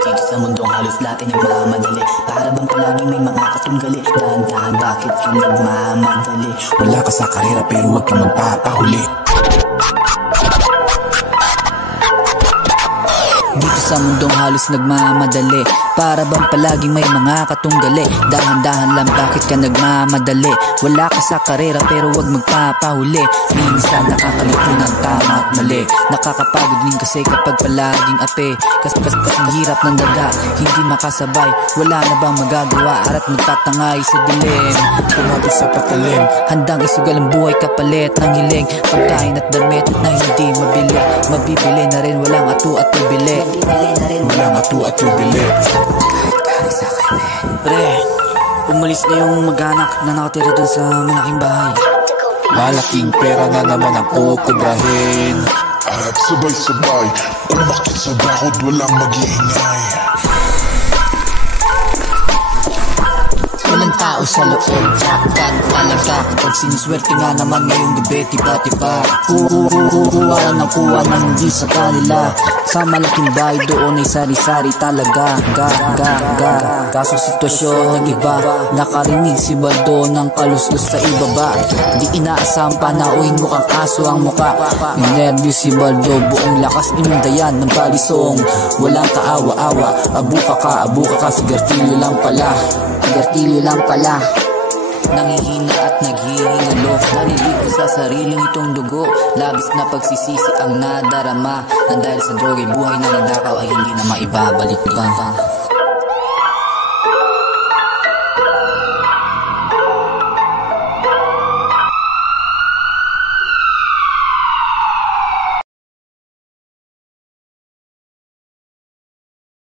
Dito sa mundong halos lahat ay nagmamadali. Para bang palaging may mga katunggali. Dahan-dahan bakit ka nagmamadali? Wala ka sa karera pero huwag ka magpapahuli. Dito sa mundong halos nagmamadali. Para bang palaging may mga katunggali. Dahan-dahan lang bakit ka nagmamadali? Wala ka sa karera pero wag magpapahuli. Minsan nakakalito ng tama at mali. Nakakapagod din kasi kapag palaging ape. Kasing hirap ng daga, hindi makasabay. Wala na bang magagawa at magtatangay sa dilim? Kumapit sa patalim, handang isugal ang buhay kapalit ng hiling. Pagkain at damit na hindi mabili. Mabibili na rin walang ato at bibili. walang ato at bibili. Pre, umalis na yung mag-anak na nakatira dun sa malaking bahay. Malaking pera na naman ang kukubrahin. At sabay-sabay, umakit sa bakod, walang mag-iingay. Walang tao sa loob, takpan talaga. Pag sinuswerte nga naman ngayong gabi, tiba-tiba kuha lang ng kuha ng hindi sa kanila. Sa malaking bahay doon ay sari-sari talaga. Kaso sitwasyon nag-iba. Nakarinig si Baldo ng kaluslus sa ibaba. Di inaasam pa na uwing mukhang aso ang muka. Inervyos si Baldo, buong lakas inundayan ng balisong. Walang kaawa-awa, abuka ka, sigartilyo lang pala. Sigartilyo lang pala. Nangihina at naghihingalo. Naliliko sa sariling itong dugo. Labis na pagsisisi ang nadarama. Na dahil sa droga buhay na nadakaw ay hindi na maibabalik pa.